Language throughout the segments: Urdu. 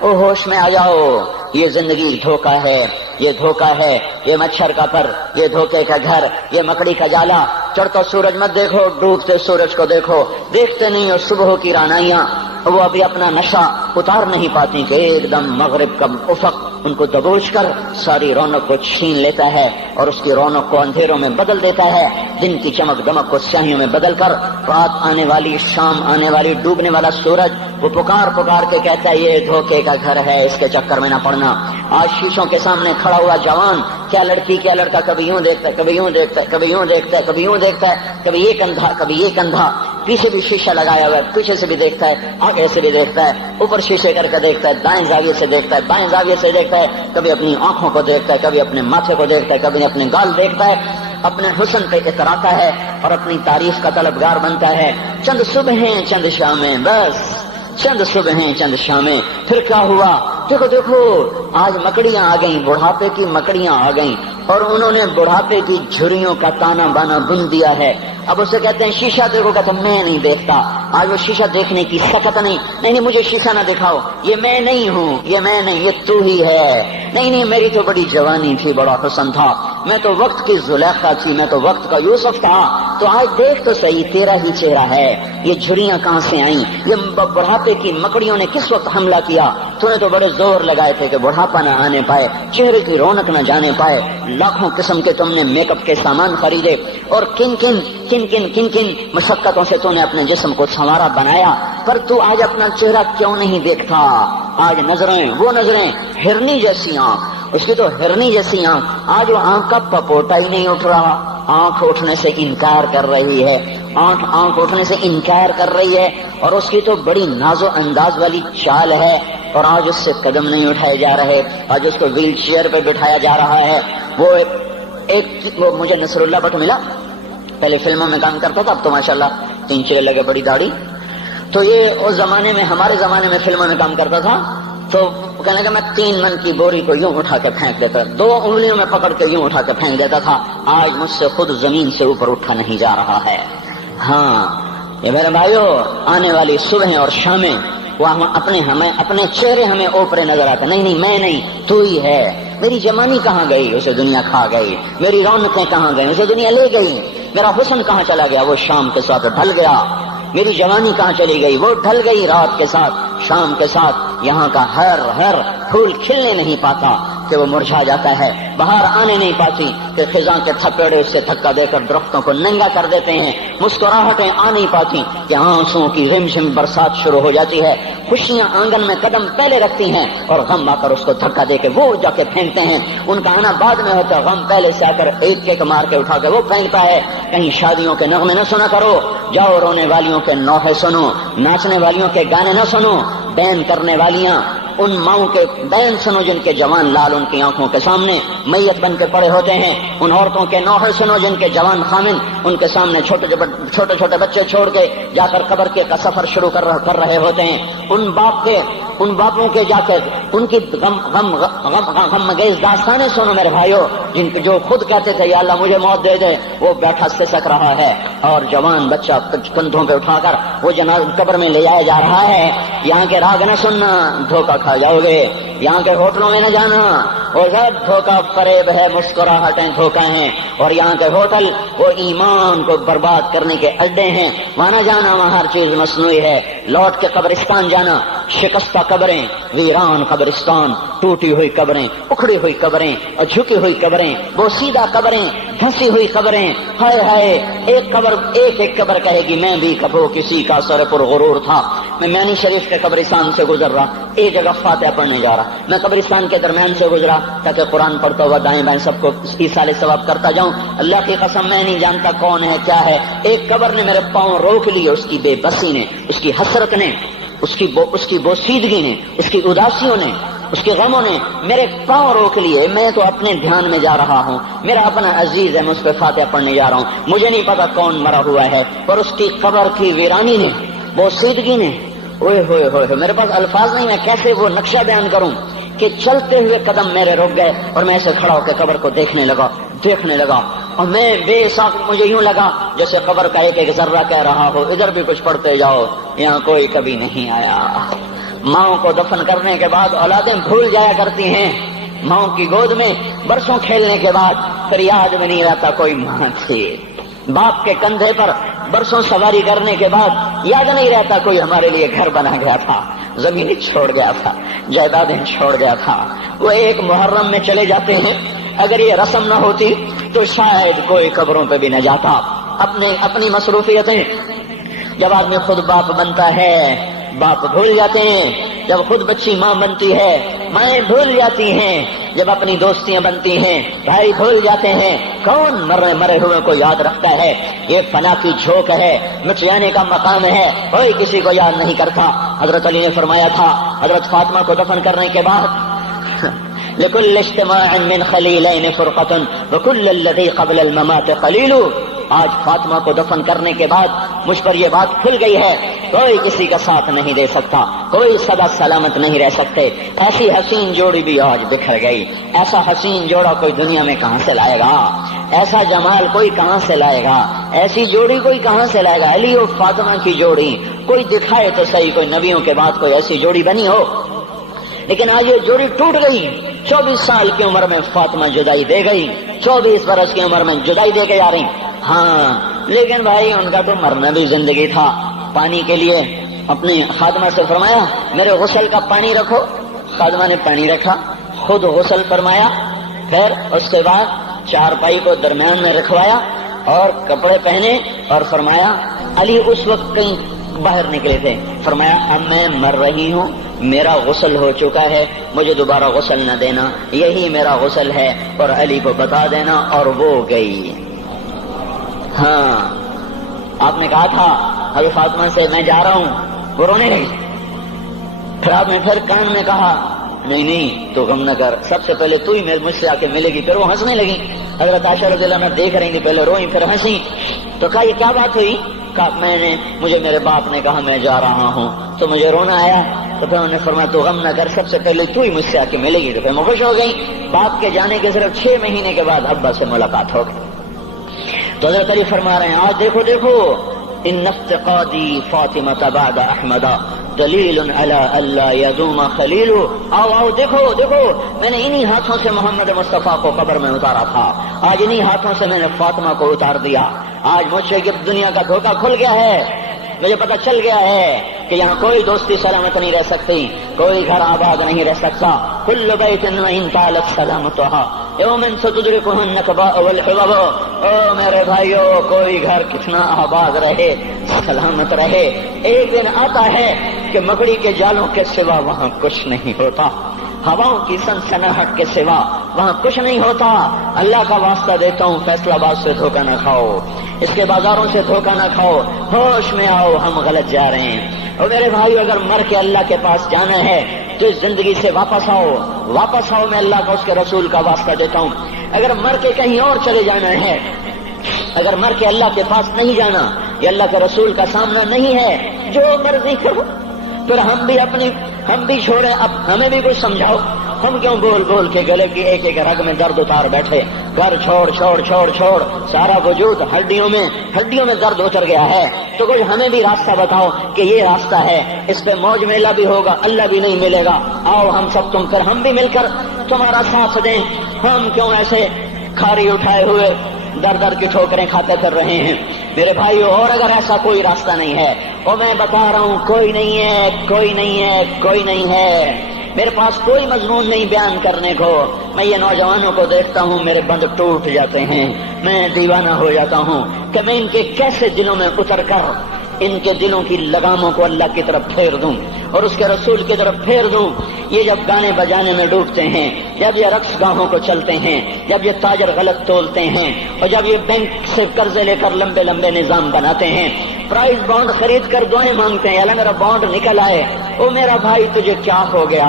او ہوش میں آ جاؤ، یہ زندگی دھوکا ہے، یہ دھوکا ہے، یہ مچھر کا پر، یہ دھوکے کا گھر، یہ مکڑی کا جالا۔ چڑھتا سورج مت دیکھو، ڈوبتے سورج کو دیکھو، دیکھتے نہیں ہو صبح کی رانائیاں، وہ ابھی اپنا نشہ اتار نہیں پاتی کہ ایک دم مغرب کا افق ان کو دبوچ کر ساری رونق کو چھین لیتا ہے اور اس کی رونق کو اندھیروں میں بدل دیتا ہے، دن کی چمک دمک کو سیاہیوں میں بدل کر رات آنے والی، شام آنے والی، ڈوبنے والا سورج وہ پکار پکار کے کہتا ہے یہ دھوکے کا گھر ہے، اس کے چکر میں نہ پڑنا۔ آج شیشوں کے سامنے کھڑا ہوا جوان کیا لڑکی کیا لڑکا کبھی یوں دیکھتا ہے، کبھی یوں دیکھتا ہے، کبھی یوں دیکھتا ہے، کبھی یوں دیکھتا ہے، کبھی ایک اندھا کبھی ایک اندھا، پیچھے بھی شیشہ لگایا ہوا ہے، پیچھے سے بھی دیکھتا ہے، آگے سے بھی دیکھتا ہے، اوپر شیشے کر کے دیکھتا ہے، دائیں زاویے سے دیکھتا ہے، بائیں زاویے سے دیکھتا ہے، کبھی اپنی آنکھوں کو دیکھتا ہے، کبھی اپنے ماتھے کو دیکھتا ہے، کبھی اپنے گال دیکھتا ہے، اپنے حسن پہ اتراتا ہے اور اپنی تعریف کا طلبگار بنتا ہے۔ چند صبحیں چند شامیں، بس چند صبحیں چند شامیں، پھر کیا ہوا؟ دیکھو دیکھو آج مکڑیاں آ گئیں، بڑھاپے کی مکڑیاں آ گئیں اور انہوں نے بڑھاپے کی جھریوں کا تانا بانا بن دیا ہے۔ اب اسے کہتے ہیں شیشہ دیکھو، کہتا میں نہیں دیکھتا۔ آج وہ شیشہ دیکھنے کی سکت نہیں مجھے شیشہ نہ دکھاؤ، یہ میں نہیں ہوں، یہ میں نہیں، یہ تو ہی ہے۔ نہیں میری تو بڑی جوانی تھی، بڑا حسن تھا، میں تو وقت کی زلیخا تھی، میں تو وقت کا یوسف تھا۔ تو آج دیکھ تو صحیح، تیرا ہی چہرہ ہے، یہ جھریاں کہاں سے آئیں؟ یہ بڑھاپے کی مکڑیوں نے کس وقت حملہ کیا؟ تو نے تو بڑے زور لگائے تھے کہ بڑھاپا نہ آنے پائے، چہرے کی رونق نہ جانے پائے، لاکھوں قسم کے تم نے میک اپ کے سامان خریدے اور کن کن مشقتوں سے تو نے اپنے جسم کو سنوارا بنایا، پر تو آج اپنا چہرہ کیوں نہیں دیکھتا؟ آج نظریں، وہ نظریں ہرنی جیسی آنکھ، اس کی تو ہرنی جیسی آنکھ، آج وہ آنکھ کا پپوٹا ہی نہیں اٹھ رہا، آنکھ اٹھنے سے انکار کر رہی ہے، آنکھ اٹھنے سے انکار کر رہی ہے، اور اس کی تو بڑی ناز و انداز والی چال ہے، اور آج اس سے قدم نہیں اٹھائے جا رہے، آج اس کو ویل چیئر پہ بٹھایا جا رہا ہے۔ وہ مجھے نصر اللہ بٹ ملا، پہلے فلموں میں کام کرتا تھا، اب تو ماشاءاللہ 3 چیرے لگے، بڑی داڑھی۔ تو یہ اس زمانے میں، ہمارے زمانے میں فلموں میں کام کرتا تھا، تو کہنے لگا میں 3 من کی بوری کو یوں اٹھا کے پھینک دیتا، 2 انگلیوں میں پکڑ کے یوں اٹھا کے پھینک دیتا تھا، آج مجھ سے خود زمین سے اوپر اٹھا نہیں جا رہا ہے۔ ہاں یہ میرے بھائیو، آنے والی صبح اور شامیں وہ اپنے چہرے ہمیں اوپرے نظر آتے، نہیں میں نہیں، تو ہی ہے۔ میری جوانی کہاں گئی؟ اسے دنیا کھا گئی۔ میری رونقیں کہاں گئی؟ اسے دنیا لے گئی۔ میرا حسن کہاں چلا گیا؟ وہ شام کے ساتھ ڈھل گیا۔ میری جوانی کہاں چلی گئی؟ وہ ڈھل گئی رات کے ساتھ، شام کے ساتھ۔ یہاں کا ہر پھول کھلنے نہیں پاتا کہ وہ مرجھا جاتا ہے، بہار آنے نہیں پاتی کہ خزاں کے تھپیڑے اس سے دھکا دے کر درختوں کو ننگا کر دیتے ہیں، مسکراہٹیں آ نہیں پاتی کہ آنسوؤں کی رمجم برسات شروع ہو جاتی ہے، خوشیاں آنگن میں قدم پہلے رکھتی ہیں اور غم آ کر اس کو دھکا دے کے وہ جا کے پھینکتے ہیں۔ ان کا آنا بعد میں ہوتا ہے، غم پہلے سے آ کر ایک مار کے اٹھا کے وہ پھینکتا ہے۔ کہیں شادیوں کے نغمے نہ سنا کرو، جاؤ رونے والیوں کے نوحے سنو، ناچنے والیوں کے گانے نہ سنو، بین کرنے والیاں ان ماؤں کے بین سنو جن کے جوان لال ان کی آنکھوں کے سامنے میت بن کے پڑے ہوتے ہیں، ان عورتوں کے نوحے سنو جن کے جوان خامن ان کے سامنے چھوٹے چھوٹے بچے چھوڑ کے جا کر قبر کے کا سفر شروع کر رہے ہوتے ہیں، ان باپوں کے جا کر ان کی غم گیز داستانیں سنو میرے بھائیو، جن کے جو خود کہتے تھے یا اللہ مجھے موت دے دے، وہ بیٹھا سسک رہا ہے اور جوان بچہ کندھوں پہ اٹھا کر وہ جنازہ قبر میں لے جایا جا رہا ہے۔ یہاں کے راگ نہ سننا، دھوکہ کھا جاؤ گے، یہاں کے ہوٹلوں میں نہ جانا، اور سب دھوکہ فریب ہے، مسکراہٹیں دھوکہ ہیں، اور یہاں کے ہوٹل وہ ایمان کو برباد کرنے کے اڈے ہیں، وہاں نہ جانا، وہاں ہر چیز مصنوعی ہے۔ لوٹ کے قبرستان جانا، شکستہ قبریں، ویران قبرستان، ٹوٹی ہوئی قبریں، اکھڑی ہوئی قبریں اور جھکی ہوئی قبریں، بوسیدہ قبریں، دھنسی ہوئی قبریں، ہائے ہائے، ایک قبر کہے گی میں بھی کبھی کسی کا سر پر غرور تھا۔ میں میانی شریف کے قبرستان سے گزر رہا، ایک جگہ فاتحہ پڑھنے جا رہا، میں قبرستان کے درمیان سے گزرا تاکہ قرآن پڑھتا ہوا دائیں بائیں سب کو ایصال ثواب کرتا جاؤں۔ اللہ کی قسم میں نہیں جانتا کون ہے کیا ہے، ایک قبر نے میرے پاؤں روک لیے، اس کی بے بسی نے، اس کی حسرت نے، اس کی بوسیدگی نے، اس کی اداسیوں نے، اس کے غموں نے میرے پاؤں روک لیے۔ میں تو اپنے دھیان میں جا رہا ہوں، میرا اپنا عزیز ہے، میں اس پہ فاتحہ پڑھنے جا رہا ہوں، مجھے نہیں پتا کون مرا ہوا ہے، پر اس کی قبر کی ویرانی نے، بوسیدگی نے، اوئے ہوئے ہوئے، میرے پاس الفاظ نہیں، میں کیسے وہ نقشہ بیان کروں کہ چلتے ہوئے قدم میرے رک گئے اور میں ایسے کھڑا ہو کے قبر کو دیکھنے لگا اور میں بے ساکھ، مجھے یوں لگا جیسے قبر کا ایک ذرہ کہہ رہا ہو ادھر بھی کچھ پڑھتے جاؤ، یہاں کوئی کبھی نہیں آیا، ماؤں کو دفن کرنے کے بعد اولادیں بھول جایا کرتی ہیں، ماؤں کی گود میں برسوں کھیلنے کے بعد پھر یاد میں نہیں رہتا کوئی ماں تھی، باپ کے کندھے پر برسوں سواری کرنے کے بعد یاد نہیں رہتا کوئی ہمارے لیے گھر بنا گیا تھا، زمینیں چھوڑ گیا تھا، جائیدادیں چھوڑ گیا تھا۔ وہ ایک محرم میں چلے جاتے ہیں، اگر یہ رسم نہ ہوتی تو شاید کوئی قبروں پہ بھی نہ جاتا۔ اپنی مصروفیتیں، جب آدمی خود باپ بنتا ہے باپ بھول جاتے ہیں، جب خود بچی ماں بنتی ہے مائیں بھول جاتی ہیں، جب اپنی دوستیاں بنتی ہیں بھائی بھول جاتے ہیں۔ کون مرے ہوئے کو یاد رکھتا ہے؟ یہ فنا کی جھوک ہے، مٹ جانے کا مقام ہے، کوئی کسی کو یاد نہیں کرتا۔ حضرت علی نے فرمایا تھا حضرت فاطمہ کو دفن کرنے کے بعد لكل اجتماع من خليلين فرقة وكل الذي قبل الممات قليل۔ آج فاطمہ کو دفن کرنے کے بعد مجھ پر یہ بات کھل گئی ہے، کوئی کسی کا ساتھ نہیں دے سکتا، کوئی سدا سلامت نہیں رہ سکتے۔ ایسی حسین جوڑی بھی آج بکھر گئی، ایسا حسین جوڑا کوئی دنیا میں کہاں سے لائے گا؟ ایسا جمال کوئی کہاں سے لائے گا؟ ایسی جوڑی کوئی کہاں سے لائے گا؟ علی اور فاطمہ کی جوڑی کوئی دکھائے تو صحیح، کوئی نبیوں کے بعد کوئی ایسی جوڑی بنی ہو، لیکن آج یہ جوڑی ٹوٹ گئی۔ 24 سال کی عمر میں فاطمہ جدائی دے گئی، 24 برس کی عمر میں جدائی دے کے جا رہی۔ ہاں لیکن بھائی ان کا تو مرنا بھی زندگی تھا۔ پانی کے لیے اپنی خادمہ سے فرمایا میرے غسل کا پانی رکھو، خادمہ نے پانی رکھا، خود غسل فرمایا، پھر اس کے بعد چارپائی کو درمیان میں رکھوایا اور کپڑے پہنے اور فرمایا علی اس وقت کہیں باہر نکلے تھے، فرمایا اب میں مر رہی ہوں، میرا غسل ہو چکا ہے، مجھے دوبارہ غسل نہ دینا، یہی میرا غسل ہے اور علی کو بتا دینا، اور وہ گئی۔ ہاں آپ نے کہا تھا حضرت فاطمہ سے میں جا رہا ہوں، وہ رونے لگی، پھر آپ نے پھر کان میں کہا نہیں تو غم نہ کر، سب سے پہلے تو ہی مجھ سے آ کے ملے گی۔ پھر وہ ہنسنے لگی، حضرت عائشہ رضی اللہ عنہا دیکھ رہی تھی، پہلے روئی پھر ہنسی، تو کہا یہ کیا بات ہوئی؟ کہا مجھے میرے باپ نے کہا میں جا رہا ہوں تو مجھے رونا آیا، تو پھر انہوں نے فرمایا تو غم نہ کر، سب سے پہلے تو ہی مجھ سے آ کے ملے گی۔ تو پھر میں خوش ہو گئی۔ باپ کے جانے کے صرف 6 مہینے کے بعد ابا سے ملاقات ہو گئی۔ تو حضرت علی فرما رہے ہیں آج دیکھو دیکھو ان افتقادی فاطمہ بعد احمد دلیل علی اللہ یدوم خلیل۔ آؤ آؤ دیکھو دیکھو، میں نے انہی ہاتھوں سے محمد مصطفیٰ کو قبر میں اتارا تھا، آج انہی ہاتھوں سے میں نے فاطمہ کو اتار دیا۔ آج مجھ سے جب دنیا کا دھوکہ کھل گیا ہے، مجھے پتہ چل گیا ہے کہ یہاں کوئی دوستی سلامت نہیں رہ سکتی، کوئی گھر آباد نہیں رہ سکتا۔ کل بیت وإن طالت سلامتها یوما ستدركه النكباء والحباب۔ او میرے بھائیو، کوئی گھر کتنا آباد رہے، سلامت رہے، ایک دن آتا ہے کہ مکڑی کے جالوں کے سوا وہاں کچھ نہیں ہوتا، ہواؤں کی سنسناہٹ کے سوا وہاں کچھ نہیں ہوتا۔ اللہ کا واسطہ دیتا ہوں فیصلہ آباد سے دھوکہ نہ کھاؤ، اس کے بازاروں سے دھوکہ نہ کھاؤ، ہوش میں آؤ، ہم غلط جا رہے ہیں۔ اور میرے بھائی اگر مر کے اللہ کے پاس جانا ہے تو اس زندگی سے واپس آؤ، واپس آؤ، میں اللہ کا اس کے رسول کا واسطہ دیتا ہوں۔ اگر مر کے کہیں اور چلے جانا ہے، اگر مر کے اللہ کے پاس نہیں جانا یا اللہ کے رسول کا سامنا نہیں ہے، جو مرضی کرو، پھر ہم بھی چھوڑیں، اب ہمیں بھی کچھ سمجھاؤ، ہم کیوں بول بول کے گلے کی ایک ایک رگ میں درد اتار بیٹھے؟ گھر چھوڑ چھوڑ چھوڑ چھوڑ، سارا وجود ہڈیوں میں درد اتر گیا ہے، تو کچھ ہمیں بھی راستہ بتاؤ کہ یہ راستہ ہے، اس پہ موج میلہ بھی ہوگا، اللہ بھی نہیں ملے گا، آؤ ہم سب تم پھر ہم بھی مل کر تمہارا ساتھ دیں۔ ہم کیوں ایسے کھاری اٹھائے ہوئے در در کی ٹھوکریں کھاتے پھر رہے ہیں؟ میرے بھائیو، اور اگر ایسا کوئی راستہ نہیں ہے، اور میں بتا رہا ہوں کوئی نہیں ہے، کوئی نہیں ہے، کوئی نہیں ہے، میرے پاس کوئی مضمون نہیں بیان کرنے کو، میں یہ نوجوانوں کو دیکھتا ہوں میرے بند ٹوٹ جاتے ہیں، میں دیوانہ ہو جاتا ہوں کہ میں ان کے کیسے دلوں میں اتر کر ان کے دلوں کی لگاموں کو اللہ کی طرف پھیر دوں اور اس کے رسول کی طرف پھیر دوں۔ یہ جب گانے بجانے میں ڈوبتے ہیں، جب یہ رقص گاہوں کو چلتے ہیں، جب یہ تاجر غلط تولتے ہیں، اور جب یہ بینک سے قرضے لے کر لمبے لمبے نظام بناتے ہیں، پرائز بانڈ خرید کر دعائیں مانگتے ہیں اللہ میرا بانڈ نکل آئے، او میرا بھائی تجھے کیا ہو گیا؟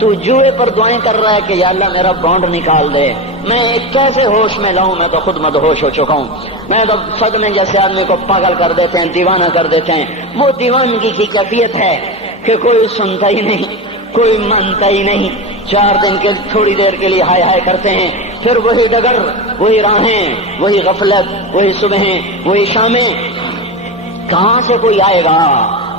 تو جوئے پر دعائیں کر رہا ہے کہ یا اللہ میرا بانڈ نکال دے۔ میں کیسے ہوش میں لاؤں؟ میں تو خود مدہوش ہو چکا ہوں۔ میں تو صدمے جیسے آدمی کو پاگل کر دیتے ہیں، دیوانہ کر دیتے ہیں۔ وہ دیوانگی کی کیفیت ہے کہ کوئی سنتا ہی نہیں، کوئی مانتا ہی نہیں، 4 دن کے تھوڑی دیر کے لیے ہائے ہائے کرتے ہیں، پھر وہی ڈگر، وہی راہیں، وہی غفلت، وہی صبحیں، وہی شامیں۔ کہاں سے کوئی آئے گا؟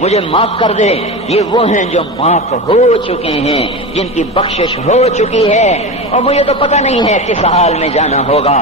مجھے معاف کر دے۔ یہ وہ ہیں جو معاف ہو چکے ہیں، جن کی بخشش ہو چکی ہے، اور مجھے تو پتہ نہیں ہے کس حال میں جانا ہوگا،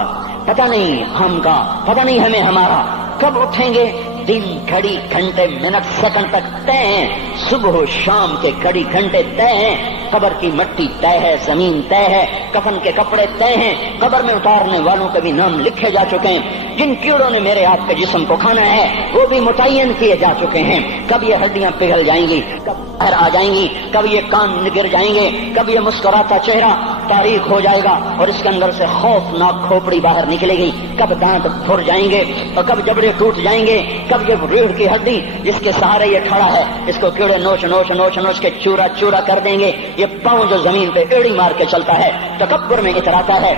پتہ نہیں ہم کا، پتہ نہیں ہمیں ہمارا کب اٹھیں گے۔ دن گھڑی گھنٹے منٹ سیکنڈ تک طے ہیں، صبح و شام کے گھڑی گھنٹے طے ہیں، قبر کی مٹی طے ہے، زمین طے ہے، کفن کے کپڑے طے ہیں، قبر میں اتارنے والوں کے بھی نام لکھے جا چکے ہیں، جن کیڑوں نے میرے آپ کے جسم کو کھانا ہے وہ بھی متعین کیے جا چکے ہیں۔ کب یہ ہڈیاں پگھل جائیں گی، کب باہر آ جائیں گی، کب یہ کان گر جائیں گے، کب یہ مسکراتا چہرہ تاریخ ہو جائے گا اور اس کے اندر سے خوفناک کھوپڑی باہر نکلے گی، کب دانت پھر جائیں گے اور کب جبڑے ٹوٹ جائیں گے، کب یہ ریڑھ کی ہڈی جس کے سہارے یہ کھڑا ہے اس کو کیڑے نوچ نوچ نوچ نوچ کے چورا چورا کر دیں گے، یہ پاؤں جو زمین پہ ایڑی مار کے چلتا ہے تکبر میں اتراتا ہے،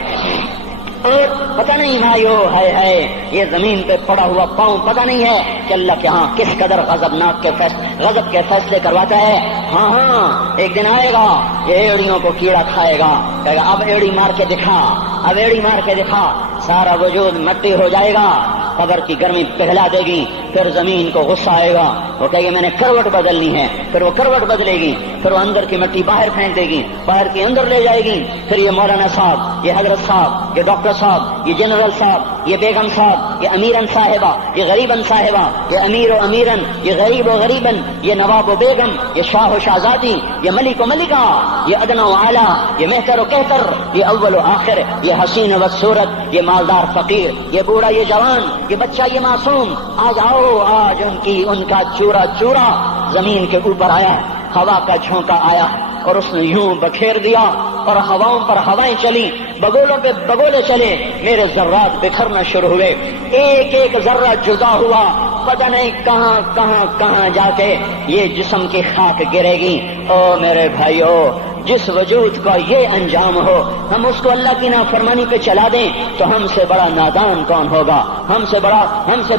اور پتہ نہیں بھائیو ہے یہ زمین پہ پڑا ہوا پاؤں پتہ نہیں ہے کہ اللہ کے ہاں کس قدر غضب کے فیصلے کرواتا ہے۔ ہاں ایک دن آئے گا یہ ایڑیوں کو کیڑا کھائے گا، کہے گا اب ایڑی مار کے دکھا، اب ایڑی مار کے دکھا، سارا وجود مٹی ہو جائے گا، قبر کی گرمی پگھلا دے گی، پھر زمین کو غصہ آئے گا، وہ کہے گی میں نے کروٹ بدلنی ہے، پھر وہ کروٹ بدلے گی، پھر وہ اندر کی مٹی باہر پھینک دے گی، باہر کی اندر لے جائے گی، پھر یہ مولانا صاحب، یہ حضرت صاحب، یہ ڈاکٹر صاحب، یہ جنرل صاحب، یہ بیگم صاحب، یہ امیرن صاحبہ، یہ غریبن صاحبہ، یہ امیر و امیرن، یہ غریب و غریبن، یہ نواب و بیگم، یہ شاہ و شہزادی، یہ ملک و ملکہ، یہ ادنا و اعلیٰ، یہ مہتر و کہتر، یہ اول و آخر، یہ حسین و صورت، یہ مالدار فقیر، یہ بوڑھا یہ جوان، یہ بچہ یہ معصوم، آج آؤ، آج ان کا چورا چورا زمین کے اوپر آیا، ہوا کا جھونکا آیا اور اس نے یوں بکھیر دیا اور ہواؤں پر ہوائیں چلی، بگولوں پہ بگولے چلے، میرے ذرات بکھرنا شروع ہوئے، ایک ایک ذرہ جدا ہوا، پتہ نہیں کہاں کہاں کہاں جا کے یہ جسم کی خاک گرے گی۔ او میرے بھائیو، جس وجود کا یہ انجام ہو، ہم اس کو اللہ کی نافرمانی پہ چلا دیں تو ہم سے بڑا نادان کون ہوگا، ہم سے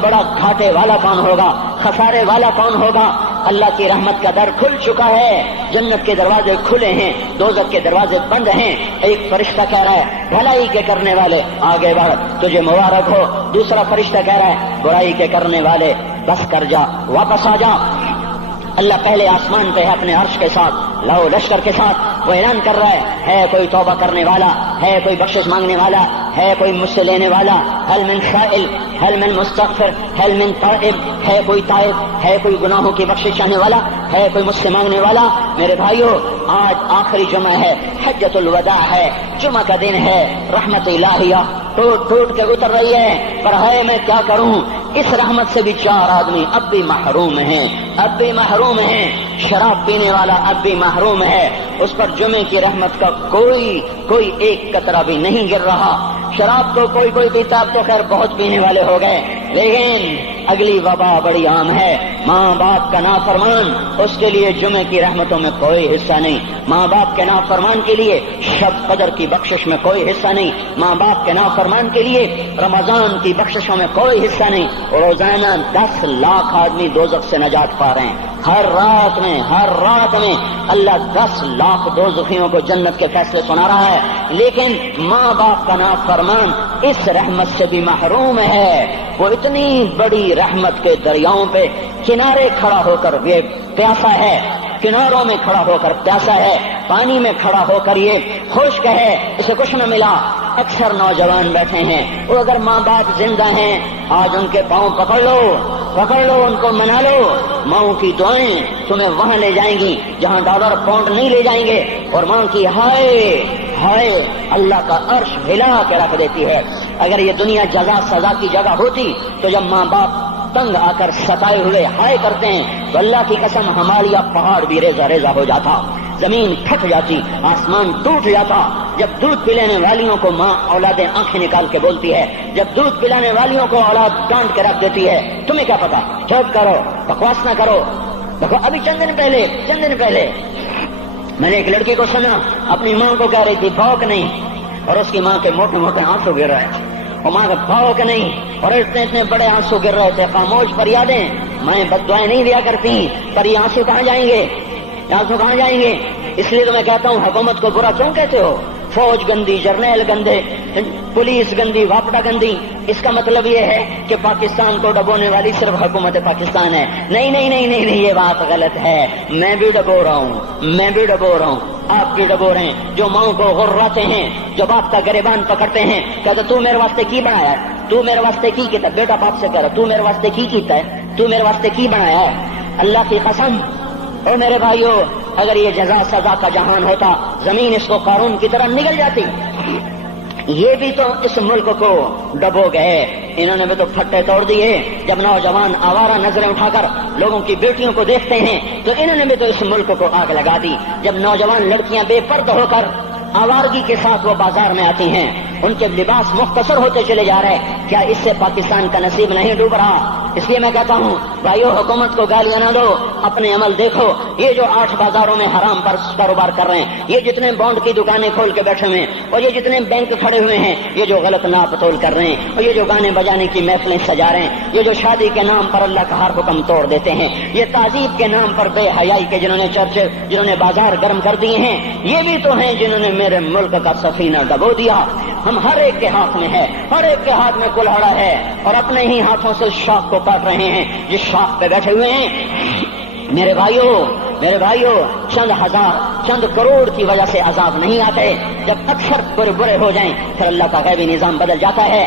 بڑا گھاٹے والا کون ہوگا، خسارے والا کون ہوگا۔ اللہ کی رحمت کا در کھل چکا ہے، جنت کے دروازے کھلے ہیں، دوزخ کے دروازے بند ہیں۔ ایک فرشتہ کہہ رہا ہے بھلائی کے کرنے والے آگے بڑھ، تجھے مبارک ہو۔ دوسرا فرشتہ کہہ رہا ہے برائی کے کرنے والے بس کر جا، واپس آ جا۔ اللہ پہلے آسمان پہ ہے اپنے عرش کے ساتھ، لو لشکر کے ساتھ، وہ اعلان کر رہا ہے کوئی توبہ کرنے والا، ہے کوئی بخشش مانگنے والا، ہے کوئی مجھ سے لینے والا، هل من سائل، هل من مستغفر، هل من تائب، ہے کوئی تائب، ہے کوئی گناہوں کی بخشش چاہنے والا، ہے کوئی مجھ سے مانگنے والا۔ میرے بھائیو، آج آخری جمعہ ہے، حجۃ الوداع ہے، جمعہ کا دن ہے، رحمت الہیہ ٹوٹ ٹوٹ کے اتر رہی ہے، پر ہے میں کیا کروں، اس رحمت سے بھی 4 آدمی اب بھی محروم ہیں، اب بھی محروم ہیں۔ شراب پینے والا اب بھی محروم ہے، اس پر جمعے کی رحمت کا کوئی ایک قطرہ بھی نہیں گر رہا۔ شراب تو کوئی پیتا، اب تو خیر بہت پینے والے ہو گئے، لیکن اگلی وبا بڑی عام ہے، ماں باپ کا نافرمان، اس کے لیے جمعے کی رحمتوں میں کوئی حصہ نہیں، ماں باپ کے نافرمان کے لیے شب قدر کی بخشش میں کوئی حصہ نہیں، ماں باپ کے نافرمان کے لیے رمضان کی بخششوں میں کوئی حصہ نہیں۔ روزانہ 10 لاکھ آدمی دوزخ سے نجات پا رہے ہیں، ہر رات میں اللہ 10 لاکھ دوزخیوں کو جنت کے فیصلے سنا رہا ہے، لیکن ماں باپ کا نافرمان اس رحمت سے بھی محروم ہے۔ وہ اتنی بڑی رحمت کے دریاؤں پہ کنارے کھڑا ہو کر یہ پیاسا ہے، کناروں میں کھڑا ہو کر پیاسا ہے، پانی میں کھڑا ہو کر یہ خشک ہے، اسے کچھ نہ ملا۔ اکثر نوجوان بیٹھے ہیں، وہ اگر ماں باپ زندہ ہیں آج ان کے پاؤں پکڑ لو، ان کو منا لو، ماؤں کی دعائیں تمہیں وہاں لے جائیں گی جہاں ڈالر پاؤنڈ نہیں لے جائیں گے، اور ماں کی ہائے اللہ کا عرش ہلا کے رکھ دیتی ہے۔ اگر یہ دنیا جزا سزا کی جگہ ہوتی تو جب ماں باپ تنگ آ کر ستائے ہوئے ہائے کرتے ہیں تو اللہ کی قسم ہمارا پہاڑ بھی ریزہ ریزہ ہو جاتا، زمین پھٹ جاتی، آسمان ٹوٹ جاتا۔ جب دودھ پلانے والیوں کو ماں اولادیں آنکھیں نکال کے بولتی ہے، جب دودھ پلانے والیوں کو اولاد ڈانٹ کے رکھ دیتی ہے، تمہیں کیا پتا، چپ کرو، بکواس نہ کرو۔ دیکھو ابھی چند دن پہلے میں نے ایک لڑکی کو سنا، اپنی ماں کو کہہ رہی تھی بھوک نہیں، اور اس کی ماں کے موٹے موٹے آنسو گر رہے تھے، اور ماں کا بھوک نہیں، اور اتنے بڑے آنسو گر رہے تھے۔ خاموش فریادیں، میں بد دعائیں نہیں دیا کرتی، پر یہ آنسو کہاں جائیں گے، اس لیے تو میں کہتا ہوں حکومت کو برا کیوں کہتے ہو، فوج گندی، جرنیل گندے، پولیس گندی، واپڈا گندی، اس کا مطلب یہ ہے کہ پاکستان کو ڈبونے والی صرف حکومت پاکستان ہے. نہیں نہیں نہیں نہیں نہیں، یہ بات غلط ہے. میں بھی ڈبو رہا ہوں، میں بھی ڈبو رہا ہوں، آپ بھی ڈبو رہے ہیں. جو ماؤں کو غراتے ہیں، جو باپ کا گریبان پکڑتے ہیں، کہتے تو میرے واسطے کی بنایا ہے، تو میرے واسطے کی کیتا ہے. بیٹا باپ سے کہہ رہا تو میرے واسطے کی کیتا ہے، تو میرے واسطے کی بنایا ہے. اللہ کی قسم او میرے بھائیو، اگر یہ جزا سزا کا جہان ہوتا، زمین اس کو قارون کی طرح نگل جاتی. یہ بھی تو اس ملک کو ڈبو گئے، انہوں نے بھی تو پھٹے توڑ دیے. جب نوجوان آوارہ نظریں اٹھا کر لوگوں کی بیٹیوں کو دیکھتے ہیں تو انہوں نے بھی تو اس ملک کو آگ لگا دی. جب نوجوان لڑکیاں بے پردہ ہو کر آوارگی کے ساتھ وہ بازار میں آتی ہیں، ان کے لباس مختصر ہوتے چلے جا رہے ہیں، کیا اس سے پاکستان کا نصیب نہیں ڈوب رہا؟ اس لیے میں کہتا ہوں بھائیو، حکومت کو گالیاں نہ دو، اپنے عمل دیکھو. یہ جو 8 بازاروں میں حرام پر کاروبار کر رہے ہیں، یہ جتنے بانڈ کی دکانیں کھول کے بیٹھے ہوئے ہیں، اور یہ جتنے بینک کھڑے ہوئے ہیں، یہ جو غلط ناپ تول کر رہے ہیں، اور یہ جو گانے بجانے کی محفلیں سجا رہے ہیں، یہ جو شادی کے نام پر اللہ کا ہر حکم توڑ دیتے ہیں، یہ تعذیب کے نام پر بے حیائی کے جنہوں نے چرچ، جنہوں نے بازار گرم کر دیے ہیں، یہ بھی تو ہیں جنہوں نے میرے ملک کا سفینہ ڈبو دیا. ہم ہر ایک کے ہاتھ میں ہے، ہر ایک کے ہاتھ میں کلہاڑا ہے، اور اپنے ہی ہاتھوں سے شاخ کو کاٹ رہے ہیں جس شاخ پہ بیٹھے ہوئے ہیں. میرے بھائیوں، چند ہزار، چند کروڑ کی وجہ سے عذاب نہیں آتے. جب اکثر برے ہو جائیں پھر اللہ کا غیبی نظام بدل جاتا ہے.